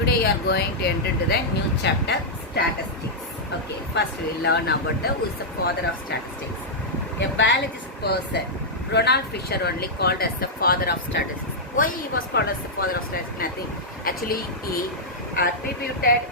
Today you are going to enter into the new chapter, statistics. Okay, first we will learn about who is the father of statistics. A biologist person, Ronald Fisher, only called as the father of statistics. Why he was called as the father of statistics? Nothing. Actually, he attributed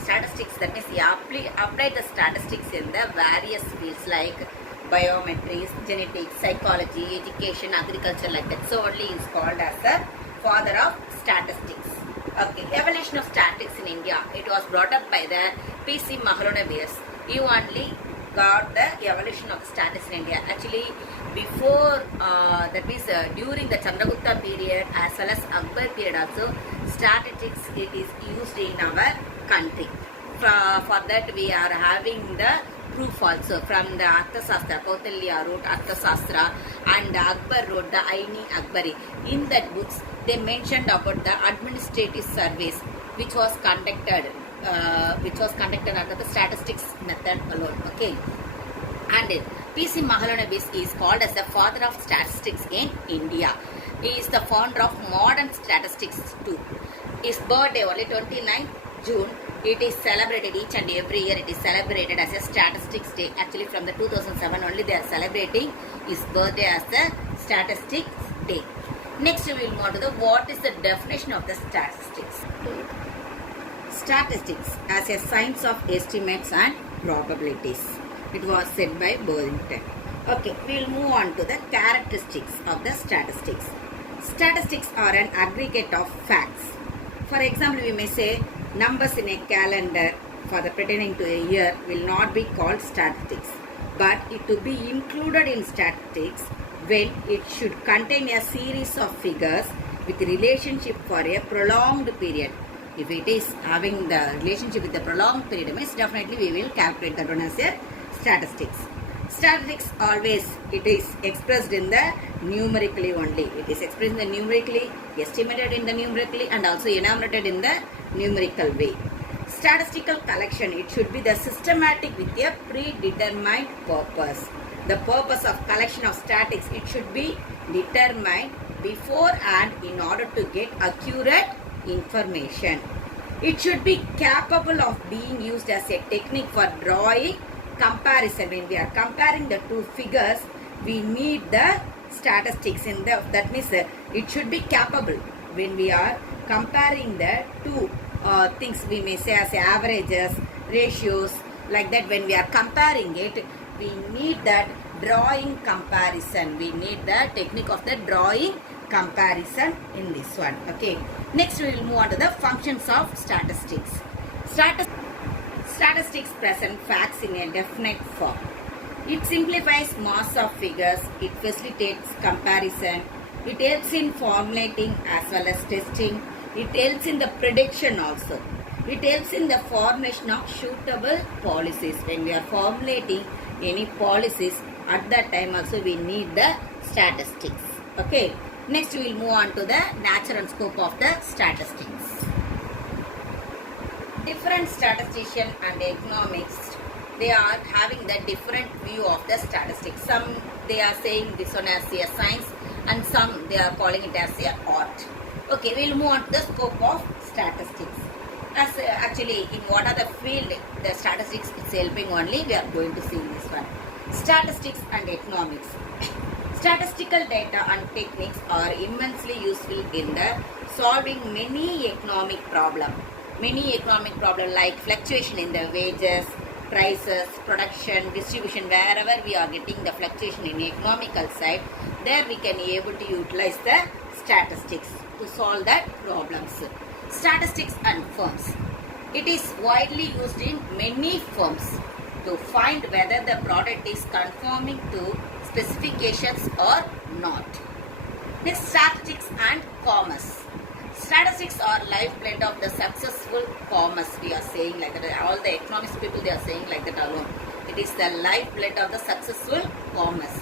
statistics, that means he applied the statistics in the various fields like biometry, genetics, psychology, education, agriculture, like that. So only he is called as the father of statistics. Okay, evolution of statistics in India. It was brought up by the P.C. Mahalanobis. He only got the evolution of the statistics in India. Actually, before that means during the Chandragupta period as well as Akbar period also, statistics it is used in our country. For that we are having the proof also from the Arthasastra. Kautilya wrote Arthasastra and Akbar wrote the Aini Akbari. In that books they mentioned about the administrative surveys which was conducted under the statistics method alone. Okay, and P.C. Mahalanobis is called as the father of statistics in India. He is the founder of modern statistics too. His birthday only 29th June. It is celebrated each and every year. It is celebrated as a statistics day. Actually, from the 2007 only they are celebrating his birthday as the statistics day. Next, we will move on to what is the definition of the statistics. Statistics as a science of estimates and probabilities. It was said by Burlington. Okay, we will move on to the characteristics of the statistics. Statistics are an aggregate of facts. For example, we may say numbers in a calendar for the pertaining to a year will not be called statistics, but it to be included in statistics when it should contain a series of figures with relationship for a prolonged period. If it is having the relationship with the prolonged period, means definitely we will calculate that one as a statistics. Statistics always it is expressed in the numerically only. It is expressed in the numerically, estimated in the numerically, and also enumerated in the numerical way. Statistical collection, it should be the systematic with a predetermined purpose. The purpose of collection of statistics, it should be determined beforehand in order to get accurate information. It should be capable of being used as a technique for drawing comparison. When we are comparing the two figures, we need the statistics in the, that means it should be capable. When we are comparing the two things, we may say as averages, ratios, like that. When we are comparing it, we need that drawing comparison. We need the technique of the drawing comparison in this one. Okay. Next, we will move on to the functions of statistics. Statistics present facts in a definite form. It simplifies mass of figures. It facilitates comparison. It helps in formulating as well as testing. It helps in the prediction also. It helps in the formulation of suitable policies. When we are formulating any policies, at that time also we need the statistics. Okay. Next we will move on to the nature and scope of the statistics. Different statistician and economics, they are having the different view of the statistics. Some they are saying this one as a science and some they are calling it as a art. Okay, we will move on to the scope of statistics. As actually in what are the field the statistics is helping only, we are going to see in this one. Statistics and economics. Statistical data and techniques are immensely useful in the solving many economic problems. Many economic problems like fluctuation in the wages, prices, production, distribution, wherever we are getting the fluctuation in the economical side, there we can be able to utilize the statistics to solve that problems. Statistics and firms. It is widely used in many firms to find whether the product is conforming to specifications or not. Next, statistics and commerce. Statistics are lifeblood of the successful commerce. We are saying like that. All the economics people they are saying like that alone. It is the lifeblood of the successful commerce.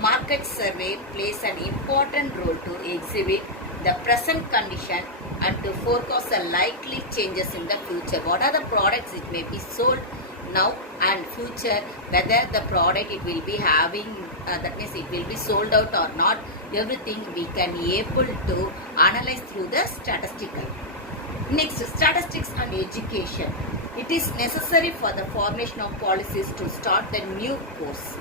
Market survey plays an important role to exhibit the present condition and to forecast the likely changes in the future. What are the products it may be sold now and future, whether the product it will be having that means it will be sold out or not, everything we can able to analyze through the statistical. Next, statistics and education. It is necessary for the formation of policies to start the new course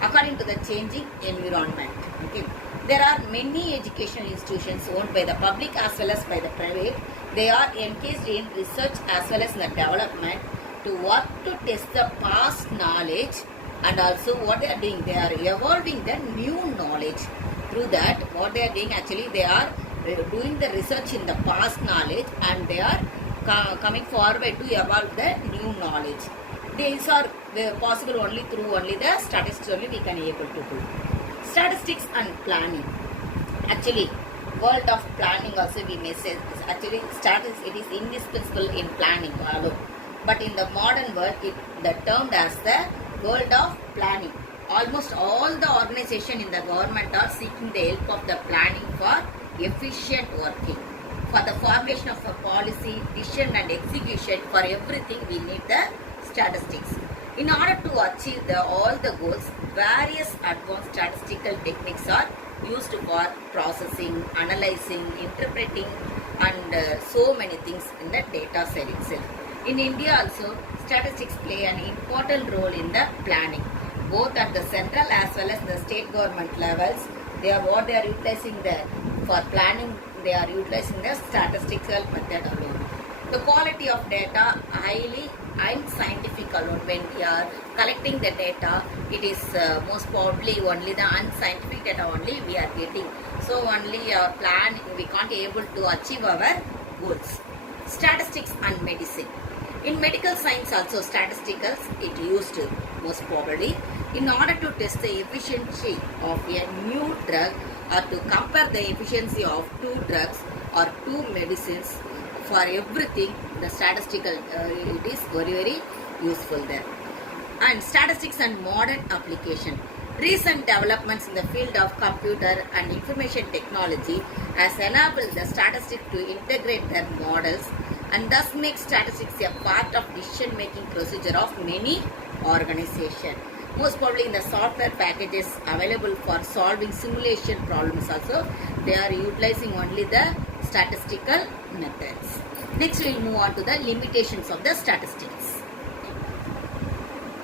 according to the changing environment. Okay. There are many educational institutions owned by the public as well as by the private. They are engaged in research as well as in the development to work to test the past knowledge, and also what they are doing, they are evolving the new knowledge. Through that, what they are doing, actually they are doing the research in the past knowledge, and they are coming forward to evolve the new knowledge. These are possible only through only the statistics only we can able to do. Statistics and planning. Actually, world of planning also we may say, actually statistics, it is indispensable in planning alone. But in the modern world, it the termed as the world of planning. Almost all the organization in the government are seeking the help of the planning for efficient working. For the formation of a policy, vision and execution, for everything we need the statistics. In order to achieve all the goals, various advanced statistical techniques are used for processing, analyzing, interpreting, and so many things in the data set itself. In India also, statistics play an important role in the planning, both at the central as well as the state government levels. They are utilizing for planning. They are utilizing the statistical method alone. The quality of data highly unscientific alone. When we are collecting the data, it is most probably only the unscientific data only we are getting. So only plan we can't able to achieve our goals. Statistics and medicine. In medical science also, statisticals it used most probably in order to test the efficiency of a new drug, or to compare the efficiency of two drugs or two medicines. For everything, the statistical it is very useful there. And statistics and modern application. Recent developments in the field of computer and information technology has enabled the statistics to integrate their models, and thus make statistics a part of decision-making procedure of many organizations. Most probably in the software packages available for solving simulation problems also, they are utilizing only the statistical methods. Next we will move on to the limitations of the statistics.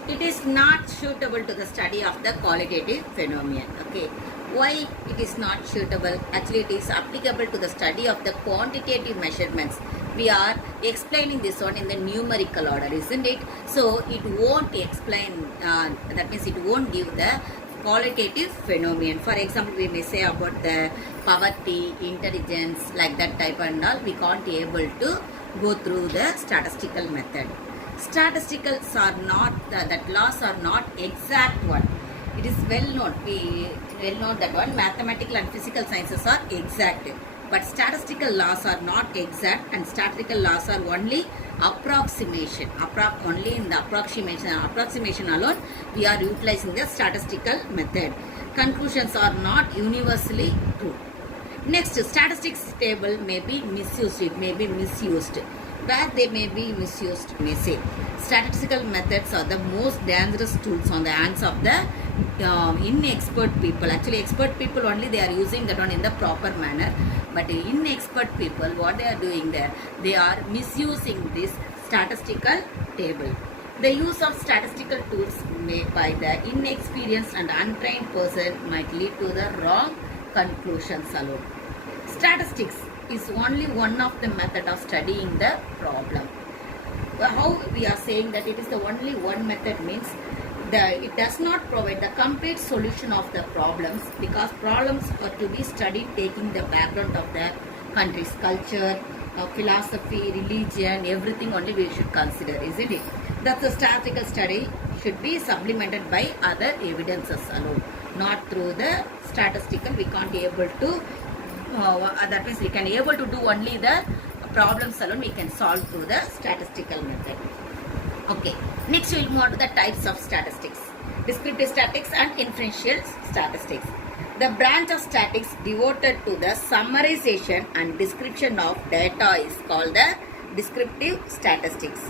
It is not suitable to the study of the qualitative phenomenon. Okay. Why it is not suitable? Actually, it is applicable to the study of the quantitative measurements. We are explaining this one in the numerical order, isn't it? So it won't explain, that means it won't give the qualitative phenomenon. For example, we may say about the poverty, intelligence, like that type and all, we can't able to go through the statistical method. Statisticals are not, that laws are not exact one. It is well known, we well know that one, mathematical and physical sciences are exact. But statistical laws are not exact, and statistical laws are only approximation. Only in the approximation alone, we are utilizing the statistical method. Conclusions are not universally true. Next, statistics table may be misused. It may be misused. Where they may be misused, may say. Statistical methods are the most dangerous tools on the hands of the inexpert people. Actually, expert people only they are using that one in the proper manner. But inexpert people, what they are doing there, they are misusing this statistical table. The use of statistical tools made by the inexperienced and untrained person might lead to the wrong conclusions alone. Statistics is only one of the method of studying the problem. How we are saying that it is the only one method means it does not provide the complete solution of the problems, because problems are to be studied taking the background of the country's culture, philosophy, religion, everything only we should consider, isn't it? That the statistical study should be supplemented by other evidences alone, not through the statistical. We can't able to, that means we can able to do only the problems alone, we can solve through the statistical method. Okay, next we will move on to the types of statistics. Descriptive statistics and inferential statistics. The branch of statistics devoted to the summarization and description of data is called the descriptive statistics.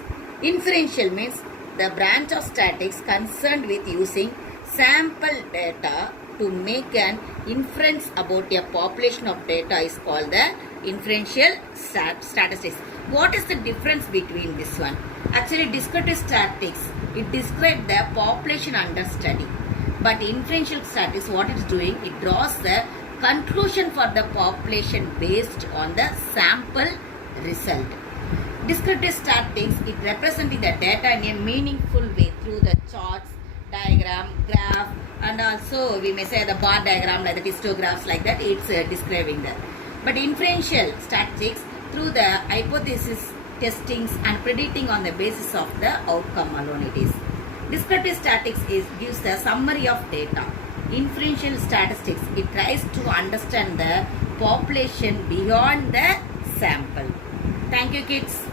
Inferential means the branch of statistics concerned with using sample data to make an inference about a population of data is called the Inferential statistics. What is the difference between this one? Actually, descriptive statistics, it describes the population under study. But inferential statistics, what it's doing, it draws the conclusion for the population based on the sample result. Descriptive statistics, it representing the data in a meaningful way through the charts, diagram, graph, and also we may say the bar diagram like the histographs like that, it's describing that. But inferential statistics, through the hypothesis testings and predicting on the basis of the outcome alone it is. Descriptive statistics gives the summary of data. Inferential statistics, it tries to understand the population beyond the sample. Thank you, kids.